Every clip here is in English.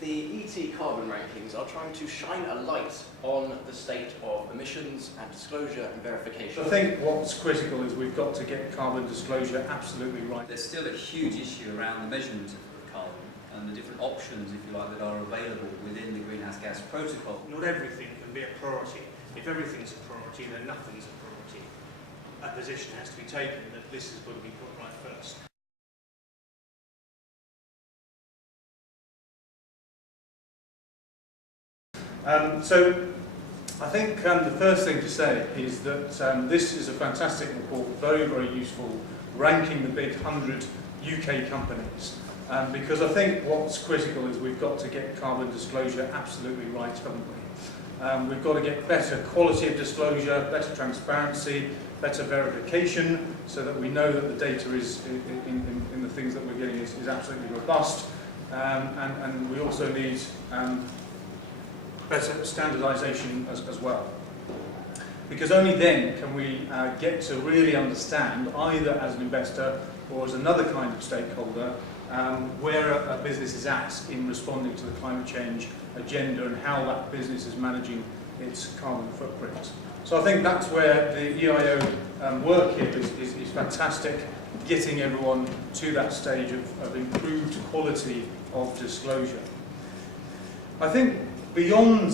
The ET carbon rankings are trying to shine a light on the state of emissions and disclosure and verification. I think what's critical is we've got to get carbon disclosure absolutely right. There's still a huge issue around the measurement of carbon and the different options, if you like, that are available within the greenhouse gas protocol. Not everything can be a priority. If everything's a priority, then nothing's a priority. A position has to be taken that this has got to be put right first. So I think the first thing to say is that this is a fantastic report, very, very useful, ranking the big 100 UK companies. Because I think what's critical is we've got to get carbon disclosure absolutely right, haven't we? We've got to get better quality of disclosure, better transparency, better verification, so that we know that the data is in the things that we're getting is absolutely robust. And we also need better standardisation as well. Because only then can we get to really understand, either as an investor or as another kind of stakeholder, where a business is at in responding to the climate change agenda and how that business is managing its carbon footprint. So I think that's where the EIO work here is fantastic, getting everyone to that stage of improved quality of disclosure. I think beyond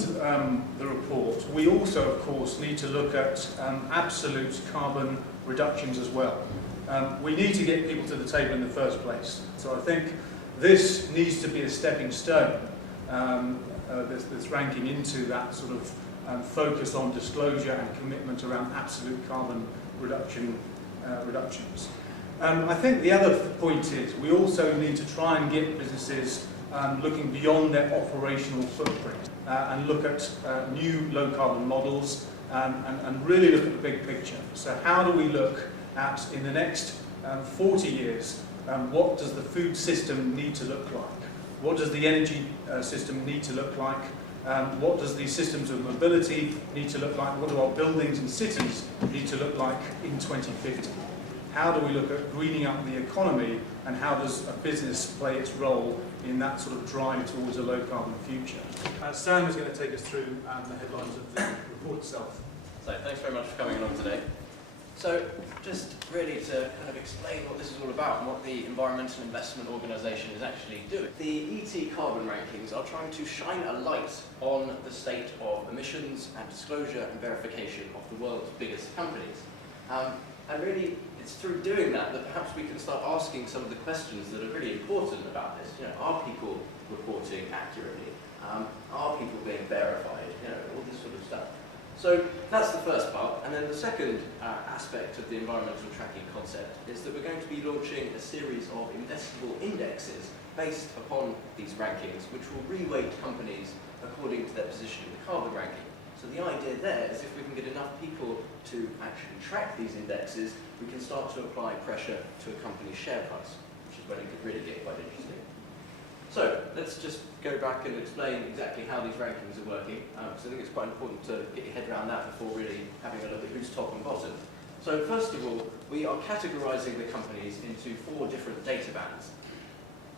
the report, we also, of course, need to look at absolute carbon reductions as well. We need to get people to the table in the first place. So I think this needs to be a stepping stone, this ranking into that sort of focus on disclosure and commitment around absolute carbon reductions. I think the other point is we also need to try and get businesses looking beyond their operational footprint and look at new low carbon models and really look at the big picture. So how do we look at, in the next 40 years, what does the food system need to look like? What does the energy system need to look like? What does the systems of mobility need to look like? What do our buildings and cities need to look like in 2050? How do we look at greening up the economy, and how does a business play its role in that sort of drive towards a low carbon future? Sam is going to take us through the headlines of the report itself. So thanks very much for coming along today. So just really to kind of explain what this is all about and what the Environmental Investment Organisation is actually doing. The ET carbon rankings are trying to shine a light on the state of emissions and disclosure and verification of the world's biggest companies. And really, it's through doing that that perhaps we can start asking some of the questions that are really important about this. You know, are people reporting accurately? Are people being verified? You know, all this sort of stuff. So that's the first part, and then the second aspect of the environmental tracking concept is that we're going to be launching a series of investable indexes based upon these rankings, which will re-weight companies according to their position in the carbon ranking. So the idea there is if we can get enough people to actually track these indexes, we can start to apply pressure to a company's share price, which is when it could really get quite interesting. So let's just go back and explain exactly how these rankings are working, because I think it's quite important to get your head around that before really having a look at who's top and bottom. So first of all, we are categorising the companies into 4 different data bands.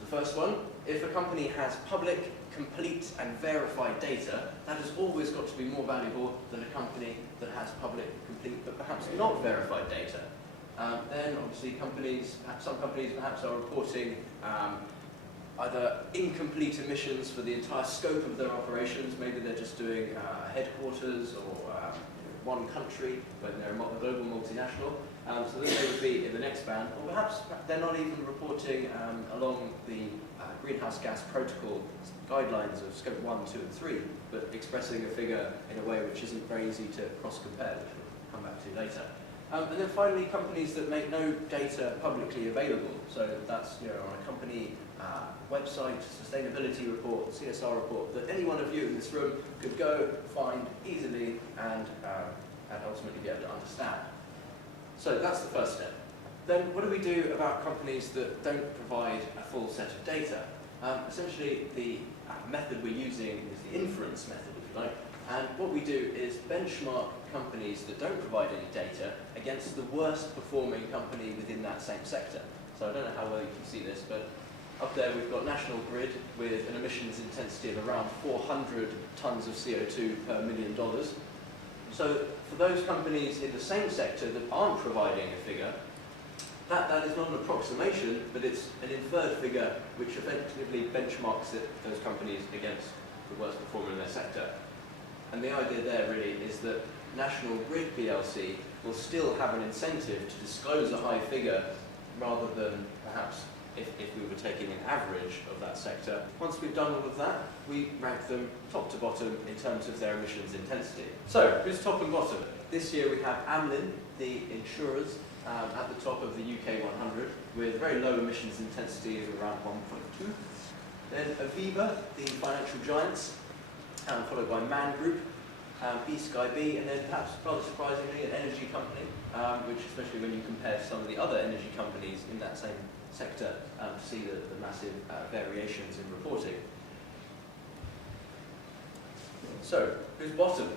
The first one, if a company has public, complete and verified data, that has always got to be more valuable than a company that has public, complete but perhaps not verified data. Then obviously some companies perhaps are reporting either incomplete emissions for the entire scope of their operations. Maybe they're just doing headquarters or one country, but they're a global multinational. So then they would be in the next band, or perhaps they're not even reporting along the greenhouse gas protocol guidelines of scope 1, 2 and 3, but expressing a figure in a way which isn't very easy to cross-compare, which we'll come back to later. And then finally, companies that make no data publicly available. So that's on a company website, sustainability report, CSR report, that any one of you in this room could go, find easily, and ultimately be able to understand. So that's the first step. Then what do we do about companies that don't provide a full set of data? Essentially, the method we're using is the inference method, if you like. And what we do is benchmark companies that don't provide any data against the worst performing company within that same sector. So I don't know how well you can see this, but Up there we've got National Grid with an emissions intensity of around 400 tonnes of CO2 per $1 million. So for those companies in the same sector that aren't providing a figure, that is not an approximation, but it's an inferred figure which effectively benchmarks those companies against the worst performer in their sector. And the idea there really is that National Grid PLC will still have an incentive to disclose a high figure rather than perhaps if we were taking an average of that sector. Once we've done all of that, we rank them top to bottom in terms of their emissions intensity. So, who's top and bottom? This year we have Amlin, the insurers, at the top of the UK 100 with a very low emissions intensity of around 1.2. Then Aviva, the financial giants, followed by Man Group, BSkyB, and then perhaps rather surprisingly an energy company, which especially when you compare some of the other energy companies in that same sector to see the massive variations in reporting. So, who's bottom?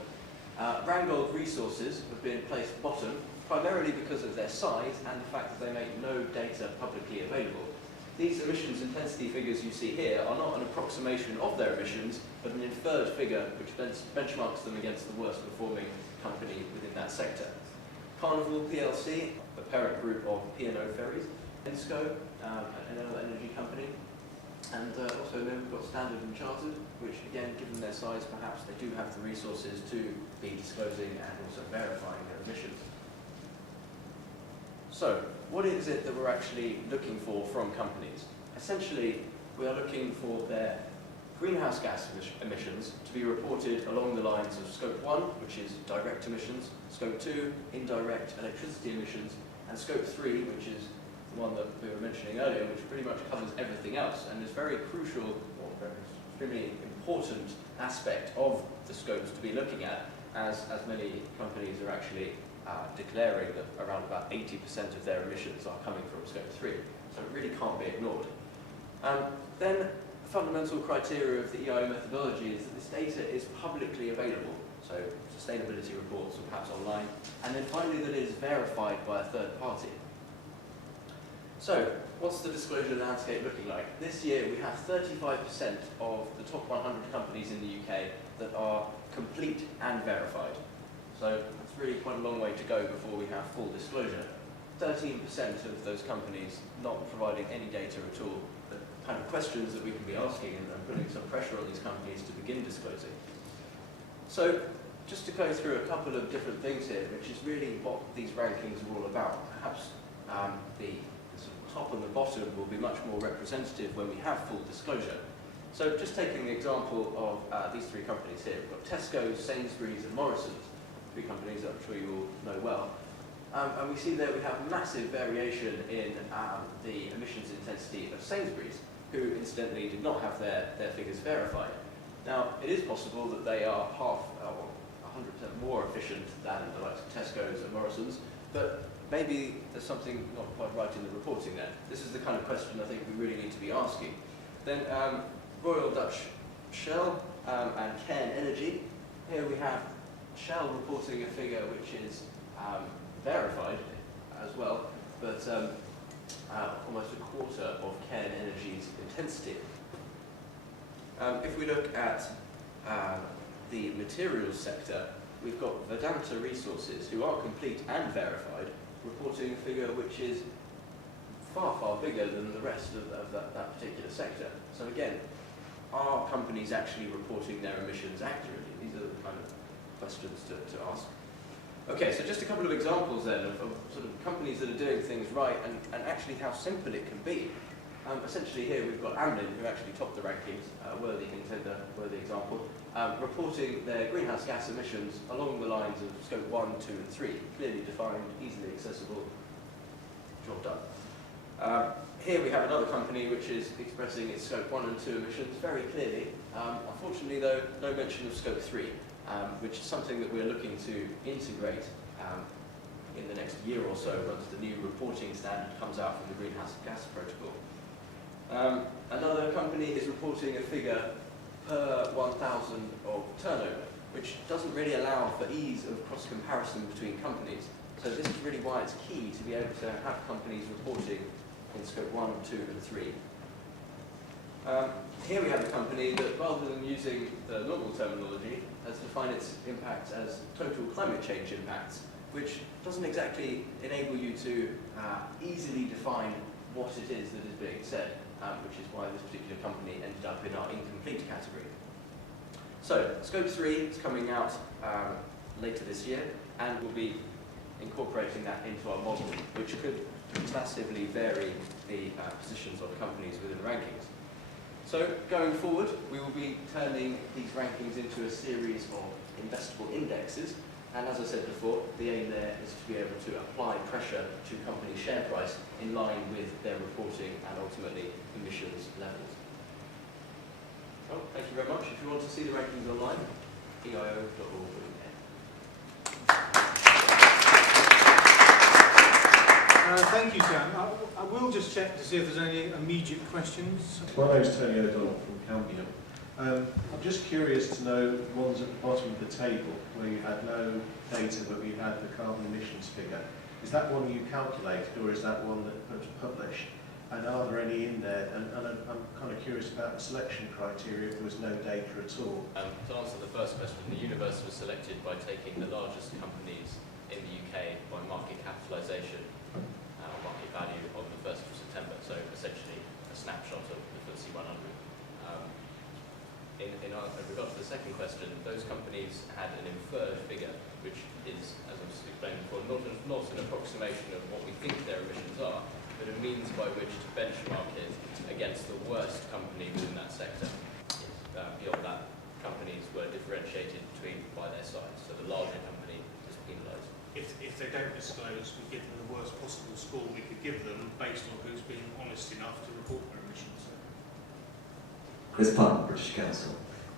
Randgold Resources have been placed bottom primarily because of their size and the fact that they make no data publicly available. These emissions intensity figures you see here are not an approximation of their emissions, but an inferred figure which benchmarks them against the worst performing company within that sector. Carnival PLC, the parent group of P&O Ferries, Ensco, another energy company, and also then we've got Standard and Chartered, which again, given their size, perhaps they do have the resources to be disclosing and also verifying their emissions. So, what is it that we're actually looking for from companies? Essentially, we are looking for their greenhouse gas emissions to be reported along the lines of Scope 1, which is direct emissions, Scope 2, indirect electricity emissions, and Scope 3, which is the one that we were mentioning earlier, which pretty much covers everything else and is very crucial or very extremely important aspect of the scopes to be looking at, as many companies are actually declaring that around about 80% of their emissions are coming from Scope 3, so it really can't be ignored. Then the fundamental criteria of the EIO methodology is that this data is publicly available, so sustainability reports or perhaps online, and then finally that it is verified by a third party. So, what's the disclosure landscape looking like? This year we have 35% of the top 100 companies in the UK that are complete and verified. So it's really quite a long way to go before we have full disclosure. 13% of those companies not providing any data at all, the kind of questions that we can be asking and putting some pressure on these companies to begin disclosing. So just to go through a couple of different things here, which is really what these rankings are all about. Perhaps the sort of top and the bottom will be much more representative when we have full disclosure. So just taking the example of these three companies here, we've got Tesco, Sainsbury's and Morrison's, three companies that I'm sure you all know well. And we see there we have massive variation in the emissions intensity of Sainsbury's, who incidentally did not have their figures verified. Now, it is possible that they are half or 100% more efficient than the likes of Tesco's and Morrison's, but maybe there's something not quite right in the reporting there. This is the kind of question I think we really need to be asking. Then Royal Dutch Shell and Cairn Energy. Here we have Shell reporting a figure which is verified as well, but almost a quarter of Cairn Energy's intensity. If we look at the materials sector, we've got Vedanta Resources, who are complete and verified, reporting a figure which is far, far bigger than the rest of that particular sector. So again, are companies actually reporting their emissions accurately? These are the kind of questions to ask. Okay, so just a couple of examples then of sort of companies that are doing things right and actually how simple it can be. Essentially here we've got Amlin, who actually topped the rankings, worthy contender, worthy example, reporting their greenhouse gas emissions along the lines of Scope 1, 2 and 3, clearly defined, easily accessible, job done. Here we have another company which is expressing its Scope 1 and 2 emissions very clearly. Unfortunately though, no mention of Scope 3, which is something that we're looking to integrate in the next year or so once the new reporting standard comes out from the Greenhouse Gas Protocol. Another company is reporting a figure per 1,000 of turnover, which doesn't really allow for ease of cross-comparison between companies. So this is really why it's key to be able to have companies reporting in Scope 1, 2 and 3. Here we have a company that, rather than using the normal terminology, has defined its impact as total climate change impacts, which doesn't exactly enable you to easily define what it is that is being said, which is why this particular company ended up in our incomplete category. So, Scope 3 is coming out later this year, and we'll be incorporating that into our model, which could massively vary the positions of companies within the rankings. So, going forward, we will be turning these rankings into a series of investable indexes, and as I said before, the aim there is to be able to apply pressure to company share price in line with their reporting and ultimately emissions levels. Well, thank you very much. If you want to see the rankings online, EIO.org.uk. Thank you, Sam. I will just check to see if there's any immediate questions. My name's Tony O'Donnell from Cambium. I'm just curious to know ones at the bottom of the table where you had no data but you had the carbon emissions figure. Is that one you calculated or is that one that was published? And are there any in there? And I'm kind of curious about the selection criteria if there was no data at all. To answer the first question, the universe was selected by taking the largest companies in the UK by market capitalisation, market value on the 1st of September, so essentially a snapshot of the FTSE 100. In regard to the second question, those companies had an inferred figure, which is, as I was explaining before, not an approximation of what we think their emissions are, but a means by which to benchmark it against the worst company within that sector. Beyond that, companies were differentiated by their size, so the larger company was penalised. If they don't disclose, we give them the worst possible score we could give them based on who's been honest enough to report their emissions. Chris Punt, British Council.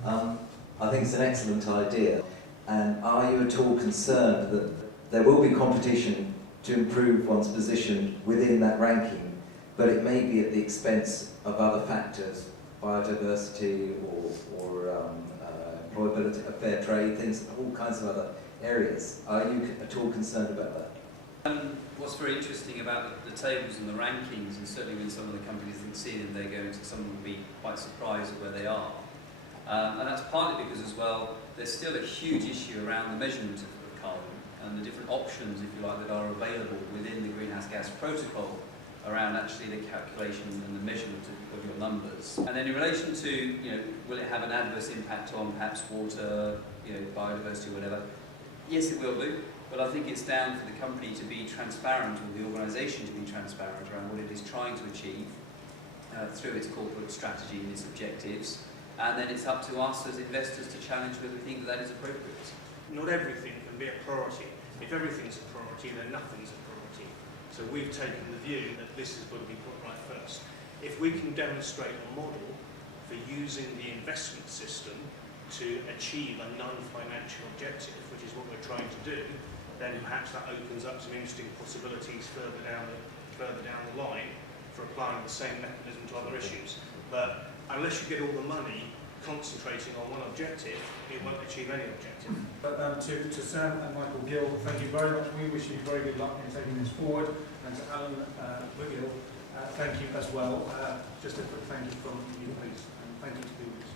I think it's an excellent idea. And are you at all concerned that there will be competition to improve one's position within that ranking, but it may be at the expense of other factors, biodiversity or employability, fair trade, things, all kinds of other areas? Are you at all concerned about that? What's very interesting about the tables and the rankings, and certainly when some of the companies didn't see them, they go into, some will be quite surprised at where they are. And that's partly because as well, there's still a huge issue around the measurement of carbon and the different options, if you like, that are available within the greenhouse gas protocol around actually the calculation and the measurement of your numbers. And then in relation to, will it have an adverse impact on perhaps water, biodiversity or whatever? Yes, it will do. But I think it's down for the company to be transparent, or the organisation to be transparent around what it is trying to achieve through its corporate strategy and its objectives. And then it's up to us as investors to challenge whether we think that is appropriate. Not everything can be a priority. If everything's a priority, then nothing's a priority. So we've taken the view that this has got to be put right first. If we can demonstrate a model for using the investment system to achieve a non-financial objective, which is what we're trying to do, then perhaps that opens up some interesting possibilities further down the line for applying the same mechanism to other issues. But unless you get all the money concentrating on one objective, it won't achieve any objective. But to Sam and Michael Gill, thank you very much. We wish you very good luck in taking this forward. And to Alan Gill, thank you as well. Just a quick thank you from you, please. And thank you to the audience.